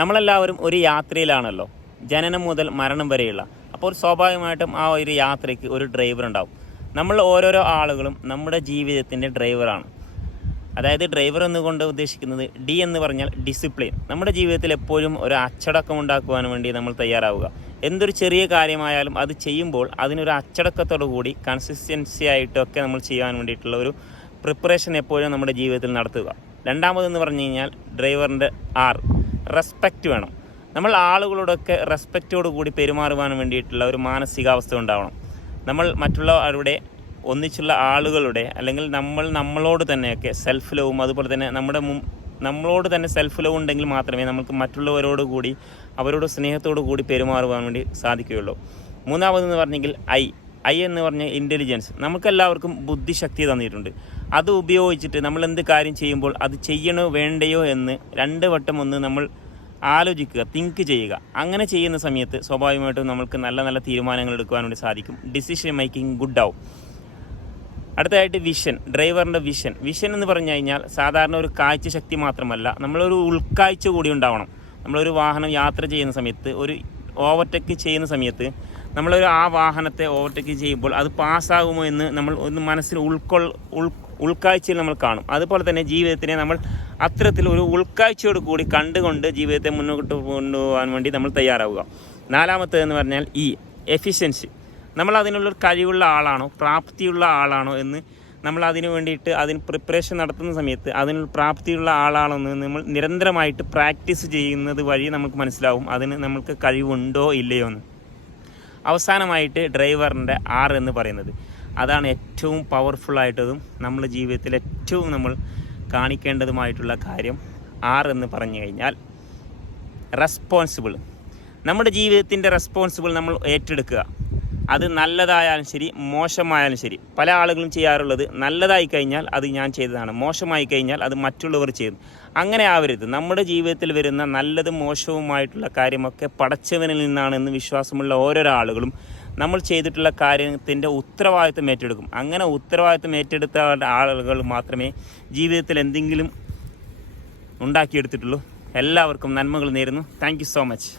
നമ്മളെല്ലാവരും ഒരു യാത്രയിലാണല്ലോ, ജനനം മുതൽ മരണം വരെയുള്ള. അപ്പോൾ സ്വാഭാവികമായിട്ടും ആ ഒരു യാത്രയ്ക്ക് ഒരു ഡ്രൈവർ ഉണ്ടാവും. നമ്മൾ ഓരോരോ ആളുകളും നമ്മുടെ ജീവിതത്തിൻ്റെ ഡ്രൈവറാണ്. അതായത് ഡ്രൈവർ എന്നുകൊണ്ട് ഉദ്ദേശിക്കുന്നത് ഡി എന്ന് പറഞ്ഞാൽ ഡിസിപ്ലിൻ. നമ്മുടെ ജീവിതത്തിൽ എപ്പോഴും ഒരു അച്ചടക്കം ഉണ്ടാക്കുവാൻ വേണ്ടി നമ്മൾ തയ്യാറാവുക. എന്തൊരു ചെറിയ കാര്യമായാലും അത് ചെയ്യുമ്പോൾ അതിനൊരു അച്ചടക്കത്തോടു കൂടി കൺസിസ്റ്റൻസി ആയിട്ടൊക്കെ നമ്മൾ ചെയ്യാൻ വേണ്ടിയിട്ടുള്ള ഒരു പ്രിപ്പറേഷൻ എപ്പോഴും നമ്മുടെ ജീവിതത്തിൽ നടത്തുക. രണ്ടാമതെന്ന് പറഞ്ഞു കഴിഞ്ഞാൽ ഡ്രൈവറിൻ്റെ റെസ്പെക്റ്റ് വേണം. നമ്മൾ ആളുകളോടൊക്കെ റെസ്പെക്റ്റോടു കൂടി പെരുമാറുവാൻ വേണ്ടിയിട്ടുള്ള ഒരു മാനസികാവസ്ഥ ഉണ്ടാവണം. നമ്മൾ മറ്റുള്ളവരുടെ ഒന്നിച്ചുള്ള ആളുകളുടെ അല്ലെങ്കിൽ നമ്മളോട് തന്നെയൊക്കെ സെൽഫ് ലവും അതുപോലെ തന്നെ നമ്മളോട് തന്നെ സെൽഫ് ലവ് ഉണ്ടെങ്കിൽ മാത്രമേ നമുക്ക് മറ്റുള്ളവരോട് കൂടി അവരോട് സ്നേഹത്തോടു കൂടി പെരുമാറുവാൻ വേണ്ടി സാധിക്കുകയുള്ളൂ. മൂന്നാമതെന്ന് പറഞ്ഞെങ്കിൽ ഐ എന്ന് പറഞ്ഞ ഇൻ്റലിജൻസ്. നമുക്കെല്ലാവർക്കും ബുദ്ധിശക്തി തന്നിട്ടുണ്ട്. അത് ഉപയോഗിച്ചിട്ട് നമ്മൾ എന്ത് കാര്യം ചെയ്യുമ്പോൾ അത് ചെയ്യണോ വേണ്ടയോ എന്ന് 2 വട്ടം ഒന്ന് നമ്മൾ ആലോചിക്കുക, തിങ്ക് ചെയ്യുക. അങ്ങനെ ചെയ്യുന്ന സമയത്ത് സ്വാഭാവികമായിട്ടും നമുക്ക് നല്ല നല്ല തീരുമാനങ്ങൾ എടുക്കുവാൻ വേണ്ടി സാധിക്കും. ഡിസിഷൻ മേക്കിംഗ് ഗുഡ് ആവും. അടുത്തതായിട്ട് വിഷൻ, ഡ്രൈവറിൻ്റെ വിഷൻ എന്ന് പറഞ്ഞു കഴിഞ്ഞാൽ സാധാരണ ഒരു കാഴ്ച ശക്തി മാത്രമല്ല, നമ്മളൊരു ഉൾക്കാഴ്ച കൂടി ഉണ്ടാവണം. നമ്മളൊരു വാഹനം യാത്ര ചെയ്യുന്ന സമയത്ത്, ഒരു ഓവർടേക്ക് ചെയ്യുന്ന സമയത്ത് നമ്മളൊരു ആ വാഹനത്തെ ഓവർടേക്ക് ചെയ്യുമ്പോൾ അത് പാസ്സാകുമോ എന്ന് നമ്മൾ ഒന്ന് മനസ്സിൽ ഉൾക്കാഴ്ചയിൽ നമ്മൾ കാണും. അതുപോലെ തന്നെ ജീവിതത്തിനെ നമ്മൾ അത്തരത്തിൽ ഒരു ഉൾക്കാഴ്ചയോട് കൂടി കണ്ടുകൊണ്ട് ജീവിതത്തെ മുന്നോട്ട് കൊണ്ടുപോകാൻ വേണ്ടി നമ്മൾ തയ്യാറാവുക. നാലാമത്തേതെന്ന് പറഞ്ഞാൽ എഫിഷ്യൻസി. നമ്മൾ അതിനുള്ളൊരു കഴിവുള്ള ആളാണോ, പ്രാപ്തിയുള്ള ആളാണോ എന്ന് നമ്മൾ അതിന് വേണ്ടിയിട്ട് അതിന് പ്രിപ്പറേഷൻ നടത്തുന്ന സമയത്ത് അതിനുള്ള പ്രാപ്തിയുള്ള ആളാണോ എന്ന് നമ്മൾ നിരന്തരമായിട്ട് പ്രാക്ടീസ് ചെയ്യുന്നത് വഴി നമുക്ക് മനസ്സിലാവും അതിന് നമ്മൾക്ക് കഴിവുണ്ടോ ഇല്ലയോ എന്ന്. അവസാനമായിട്ട് ഡ്രൈവറിൻ്റെ എന്ന് പറയുന്നത്, അതാണ് ഏറ്റവും പവർഫുള്ളായിട്ടതും നമ്മുടെ ജീവിതത്തിൽ ഏറ്റവും നമ്മൾ കാണിക്കേണ്ടതുമായിട്ടുള്ള കാര്യം. എന്ന് പറഞ്ഞു കഴിഞ്ഞാൽ റെസ്പോൺസിബിൾ. നമ്മുടെ ജീവിതത്തിൻ്റെ റെസ്പോൺസിബിൾ നമ്മൾ ഏറ്റെടുക്കുക. അത് നല്ലതായാലും ശരി മോശമായാലും ശരി. പല ആളുകളും ചെയ്യാറുള്ളത് നല്ലതായി കഴിഞ്ഞാൽ അത് ഞാൻ ചെയ്തതാണ്, മോശമായി കഴിഞ്ഞാൽ അത് മറ്റുള്ളവർ ചെയ്തു. അങ്ങനെ ആവരുത്. നമ്മുടെ ജീവിതത്തിൽ വരുന്ന നല്ലതും മോശവുമായിട്ടുള്ള കാര്യമൊക്കെ പടച്ചവനിൽ നിന്നാണെന്ന് വിശ്വാസമുള്ള ഓരോരോ ആളുകളും നമ്മൾ ചെയ്തിട്ടുള്ള കാര്യത്തിൻ്റെ ഉത്തരവാദിത്വം ഏറ്റെടുക്കും. അങ്ങനെ ഉത്തരവാദിത്വം ഏറ്റെടുത്ത ആളുകൾ മാത്രമേ ജീവിതത്തിൽ എന്തെങ്കിലും ഉണ്ടാക്കിയെടുത്തിട്ടുള്ളൂ. എല്ലാവർക്കും നന്മകൾ നേരുന്നു. Thank you so much.